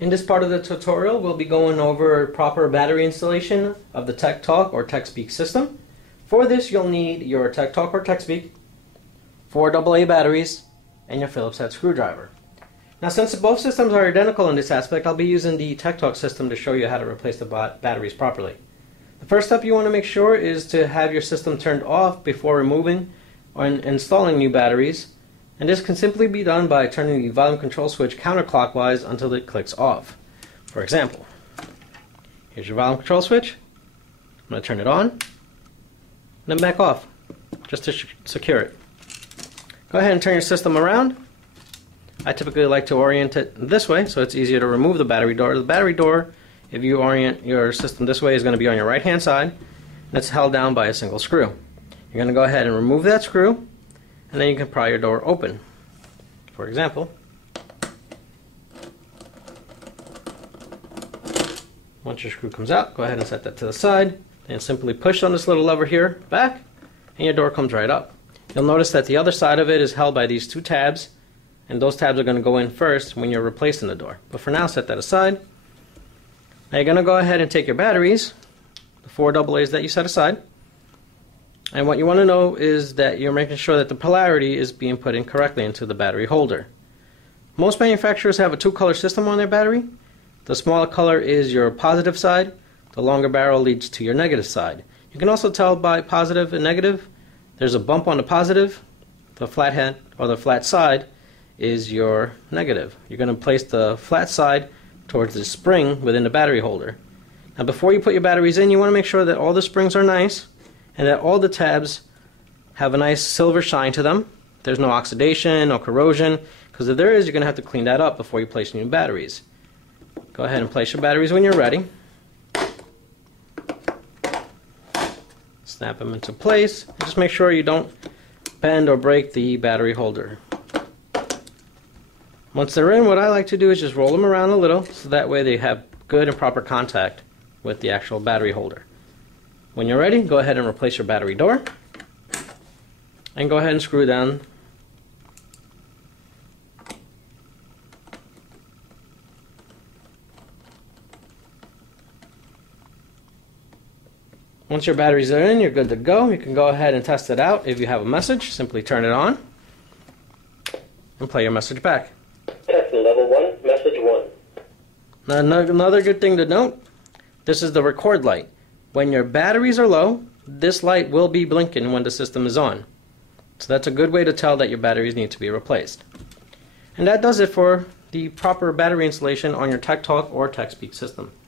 In this part of the tutorial, we'll be going over proper battery installation of the TechTalk or TechSpeak system. For this, you'll need your TechTalk or TechSpeak, 4 AA batteries, and your Phillips head screwdriver. Now, since both systems are identical in this aspect, I'll be using the TechTalk system to show you how to replace the batteries properly. The first step you want to make sure is to have your system turned off before removing or installing new batteries. And this can simply be done by turning the volume control switch counterclockwise until it clicks off. For example, here's your volume control switch. I'm going to turn it on, and then back off, just to secure it. Go ahead and turn your system around. I typically like to orient it this way so it's easier to remove the battery door. The battery door, if you orient your system this way, is going to be on your right hand side, and it's held down by a single screw. You're going to go ahead and remove that screw, and then you can pry your door open. For example, once your screw comes out, go ahead and set that to the side, and simply push on this little lever here back, and your door comes right up. You'll notice that the other side of it is held by these 2 tabs, and those tabs are going to go in first when you're replacing the door. But for now, set that aside. Now you're going to go ahead and take your batteries, the 4 AA's that you set aside, and what you want to know is that you're making sure that the polarity is being put in correctly into the battery holder. Most manufacturers have a 2-color system on their battery. The smaller color is your positive side. The longer barrel leads to your negative side. You can also tell by positive and negative. There's a bump on the positive. The flat head or the flat side is your negative. You're going to place the flat side towards the spring within the battery holder. Now, before you put your batteries in, you want to make sure that all the springs are nice and that all the tabs have a nice silver shine to them. There's no oxidation or corrosion, because if there is, you're going to have to clean that up before you place new batteries. Go ahead and place your batteries when you're ready. Snap them into place. And just make sure you don't bend or break the battery holder. Once they're in, what I like to do is just roll them around a little, so that way they have good and proper contact with the actual battery holder. When you're ready, go ahead and replace your battery door, and go ahead and screw down. Once your batteries are in, you're good to go. You can go ahead and test it out. If you have a message, simply turn it on and play your message back. Testing level 1, message 1. Now, another good thing to note, this is the record light. When your batteries are low, this light will be blinking when the system is on. So that's a good way to tell that your batteries need to be replaced. And that does it for the proper battery installation on your TechTalk or TechSpeak system.